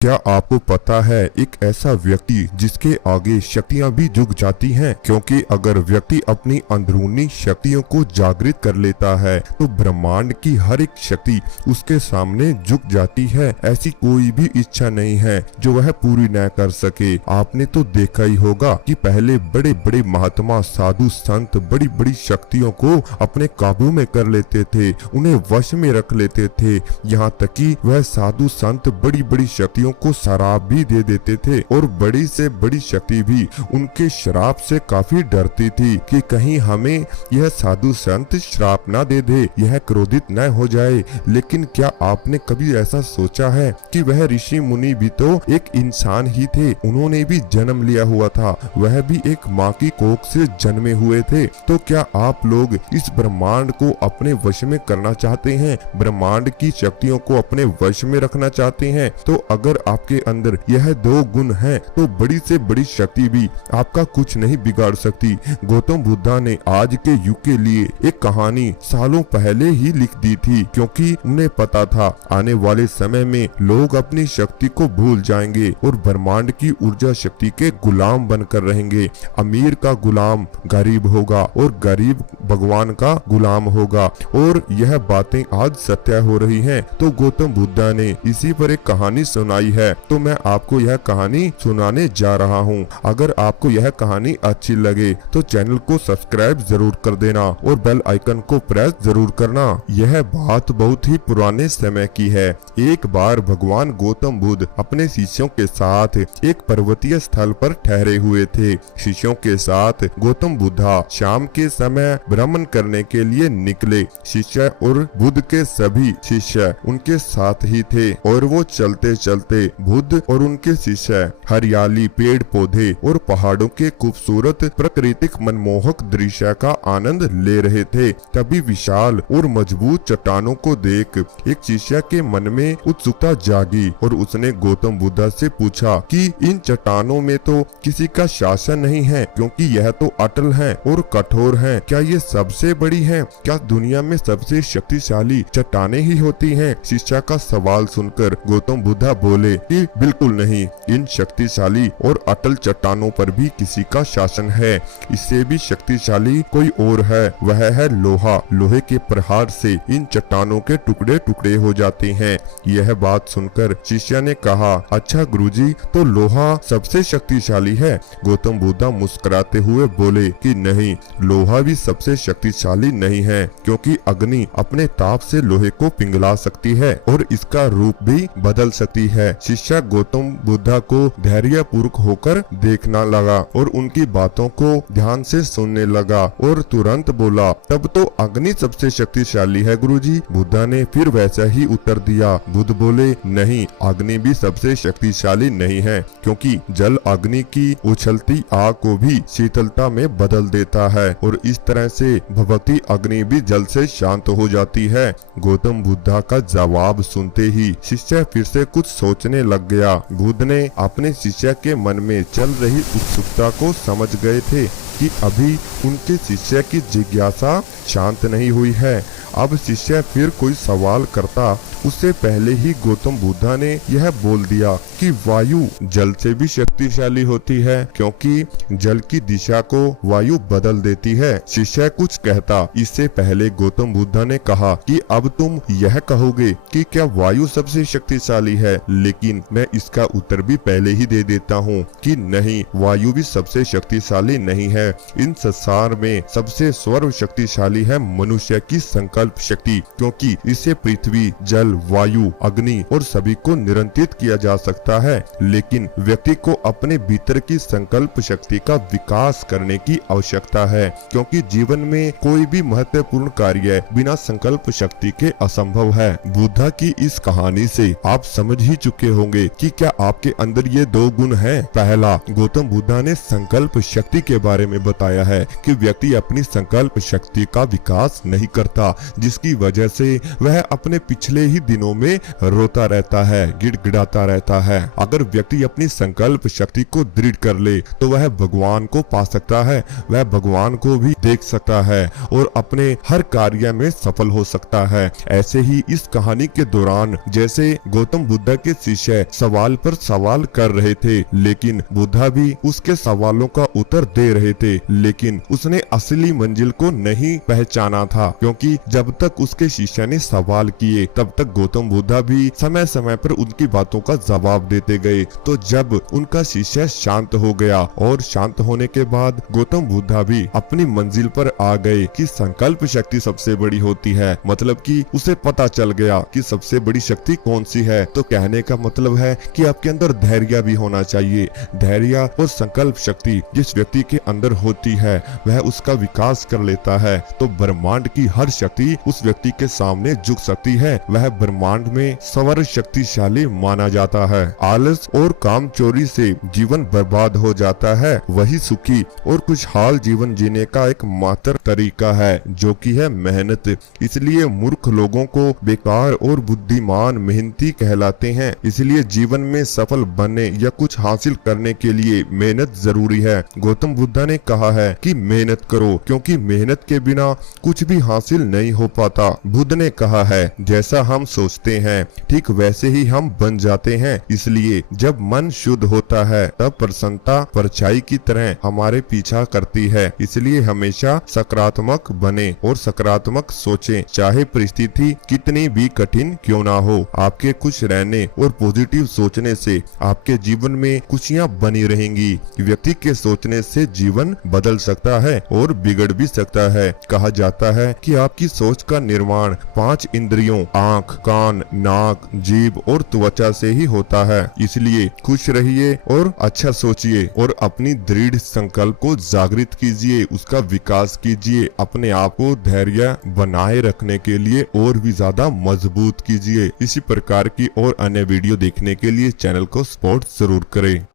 क्या आपको पता है एक ऐसा व्यक्ति जिसके आगे शक्तियां भी झुक जाती हैं, क्योंकि अगर व्यक्ति अपनी अंदरूनी शक्तियों को जागृत कर लेता है तो ब्रह्मांड की हर एक शक्ति उसके सामने झुक जाती है। ऐसी कोई भी इच्छा नहीं है जो वह पूरी न कर सके। आपने तो देखा ही होगा कि पहले बड़े बड़े महात्मा साधु संत बड़ी बड़ी शक्तियों को अपने काबू में कर लेते थे, उन्हें वश में रख लेते थे। यहाँ तक कि वह साधु संत बड़ी बड़ी शक्तियों को शराब भी दे देते थे और बड़ी से बड़ी शक्ति भी उनके श्राप से काफी डरती थी कि कहीं हमें यह साधु संत श्राप ना दे दे, यह क्रोधित न हो जाए। लेकिन क्या आपने कभी ऐसा सोचा है कि वह ऋषि मुनि भी तो एक इंसान ही थे, उन्होंने भी जन्म लिया हुआ था, वह भी एक माँ की कोख से जन्मे हुए थे। तो क्या आप लोग इस ब्रह्मांड को अपने वश में करना चाहते हैं, ब्रह्मांड की शक्तियों को अपने वश में रखना चाहते हैं? तो अगर आपके अंदर यह दो गुण हैं तो बड़ी से बड़ी शक्ति भी आपका कुछ नहीं बिगाड़ सकती। गौतम बुद्धा ने आज के युग के लिए एक कहानी सालों पहले ही लिख दी थी, क्योंकि उन्हें पता था आने वाले समय में लोग अपनी शक्ति को भूल जाएंगे और ब्रह्मांड की ऊर्जा शक्ति के गुलाम बनकर रहेंगे। अमीर का गुलाम गरीब होगा और गरीब भगवान का गुलाम होगा, और यह बातें आज सत्य हो रही हैं। तो गौतम बुद्धा ने इसी पर एक कहानी सुनाई है, तो मैं आपको यह कहानी सुनाने जा रहा हूँ। अगर आपको यह कहानी अच्छी लगे तो चैनल को सब्सक्राइब जरूर कर देना और बेल आइकन को प्रेस जरूर करना। यह बात बहुत ही पुराने समय की है। एक बार भगवान गौतम बुद्ध अपने शिष्यों के साथ एक पर्वतीय स्थल पर ठहरे हुए थे। शिष्यों के साथ गौतम बुद्धा शाम के समय भ्रमण करने के लिए निकले। शिष्य और बुद्ध के सभी शिष्य उनके साथ ही थे और वो चलते चलते बुद्ध और उनके शिष्य हरियाली, पेड़ पौधे और पहाड़ों के खूबसूरत प्राकृतिक मनमोहक दृश्य का आनंद ले रहे थे। तभी विशाल और मजबूत चट्टानों को देख एक शिष्य के मन में उत्सुकता जागी और उसने गौतम बुद्धा से पूछा कि इन चट्टानों में तो किसी का शासन नहीं है, क्योंकि यह तो अटल हैं और कठोर हैं। क्या ये सबसे बड़ी हैं? क्या दुनिया में सबसे शक्तिशाली चट्टानें ही होती हैं? शिष्य का सवाल सुनकर गौतम बुद्धा बोले कि बिल्कुल नहीं, इन शक्तिशाली और अटल चट्टानों पर भी किसी का शासन है। इससे भी शक्तिशाली कोई और है, वह है लोहा। लोहे के प्रहार से इन चट्टानों के टुकड़े टुकड़े हो जाते हैं। यह बात सुनकर शिष्य ने कहा, अच्छा गुरुजी, तो लोहा सबसे शक्तिशाली है? गौतम बुद्धा मुस्कुराते हुए बोले कि नहीं, लोहा भी सबसे शक्तिशाली नहीं है, क्योंकि अग्नि अपने ताप से लोहे को पिघला सकती है और इसका रूप भी बदल सकती है। शिष्य गौतम बुद्धा को धैर्य पूर्वक होकर देखना लगा और उनकी बातों को ध्यान से सुनने लगा और तुरंत बोला, तब तो अग्नि सबसे शक्तिशाली है गुरुजी। बुद्धा ने फिर वैसा ही उत्तर दिया। बुद्ध बोले, नहीं, अग्नि भी सबसे शक्तिशाली नहीं है, क्योंकि जल अग्नि की उछलती आग को भी शीतलता में बदल देता है और इस तरह से भगवती अग्नि भी जल से शांत हो जाती है। गौतम बुद्धा का जवाब सुनते ही शिष्य फिर से कुछ सोचने लग गया। बुद्ध ने अपने शिष्य के मन में चल रही उत्सुकता को समझ गए थे कि अभी उनके शिष्य की जिज्ञासा शांत नहीं हुई है। अब शिष्य फिर कोई सवाल करता उससे पहले ही गौतम बुद्धा ने यह बोल दिया कि वायु जल से भी शक्तिशाली होती है, क्योंकि जल की दिशा को वायु बदल देती है। शिष्य कुछ कहता, इससे पहले गौतम बुद्धा ने कहा कि अब तुम यह कहोगे कि क्या वायु सबसे शक्तिशाली है, लेकिन मैं इसका उत्तर भी पहले ही दे देता हूँ कि नहीं, वायु भी सबसे शक्तिशाली नहीं है। इन संसार में सबसे सर्व शक्तिशाली है मनुष्य की संकल्प शक्ति, क्योंकि इससे पृथ्वी, जल, वायु, अग्नि और सभी को नियंत्रित किया जा सकता है। लेकिन व्यक्ति को अपने भीतर की संकल्प शक्ति का विकास करने की आवश्यकता है, क्योंकि जीवन में कोई भी महत्वपूर्ण कार्य बिना संकल्प शक्ति के असंभव है। बुद्धा की इस कहानी से आप समझ ही चुके होंगे कि क्या आपके अंदर ये दो गुण हैं। पहला, गौतम बुद्धा ने संकल्प शक्ति के बारे में बताया है कि व्यक्ति अपनी संकल्प शक्ति का विकास नहीं करता, जिसकी वजह से वह अपने पिछले ही ही दिनों में रोता रहता है, गिड़गिड़ाता रहता है। अगर व्यक्ति अपनी संकल्प शक्ति को दृढ़ कर ले तो वह भगवान को पा सकता है, वह भगवान को भी देख सकता है और अपने हर कार्य में सफल हो सकता है। ऐसे ही इस कहानी के दौरान जैसे गौतम बुद्ध के शिष्य सवाल पर सवाल कर रहे थे, लेकिन बुद्धा भी उसके सवालों का उत्तर दे रहे थे, लेकिन उसने असली मंजिल को नहीं पहचाना था, क्योंकि जब तक उसके शिष्य ने सवाल किए तब तक गौतम बुद्धा भी समय समय पर उनकी बातों का जवाब देते गए। तो जब उनका शिष्य शांत हो गया और शांत होने के बाद गौतम बुद्धा भी अपनी मंजिल पर आ गए कि संकल्प शक्ति सबसे बड़ी होती है, मतलब कि उसे पता चल गया कि सबसे बड़ी शक्ति कौन सी है। तो कहने का मतलब है कि आपके अंदर धैर्य भी होना चाहिए। धैर्य और संकल्प शक्ति जिस व्यक्ति के अंदर होती है वह उसका विकास कर लेता है, तो ब्रह्मांड की हर शक्ति उस व्यक्ति के सामने झुक सकती है। वह ब्रह्मांड में सर्व शक्तिशाली माना जाता है। आलस और काम चोरी से जीवन बर्बाद हो जाता है, वही सुखी और खुशहाल जीवन जीने का एक मात्र तरीका है, जो कि है मेहनत। इसलिए मूर्ख लोगों को बेकार और बुद्धिमान मेहनती कहलाते हैं। इसलिए जीवन में सफल बनने या कुछ हासिल करने के लिए मेहनत जरूरी है। गौतम बुद्ध ने कहा है कि मेहनत करो, क्योंकि मेहनत के बिना कुछ भी हासिल नहीं हो पाता। बुद्ध ने कहा है जैसा हम सोचते हैं ठीक वैसे ही हम बन जाते हैं। इसलिए जब मन शुद्ध होता है तब प्रसन्नता परछाई की तरह हमारे पीछा करती है। इसलिए हमेशा सकारात्मक बने और सकारात्मक सोचें, चाहे परिस्थिति कितनी भी कठिन क्यों ना हो। आपके खुश रहने और पॉजिटिव सोचने से आपके जीवन में खुशियां बनी रहेंगी। व्यक्ति के सोचने से जीवन बदल सकता है और बिगड़ भी सकता है। कहा जाता है कि आपकी सोच का निर्माण 5 इंद्रियों आँख, कान, नाक, जीभ और त्वचा से ही होता है। इसलिए खुश रहिए और अच्छा सोचिए और अपनी दृढ़ संकल्प को जागृत कीजिए, उसका विकास कीजिए, अपने आप को धैर्य बनाए रखने के लिए और भी ज्यादा मजबूत कीजिए। इसी प्रकार की और अन्य वीडियो देखने के लिए चैनल को सपोर्ट जरूर करें।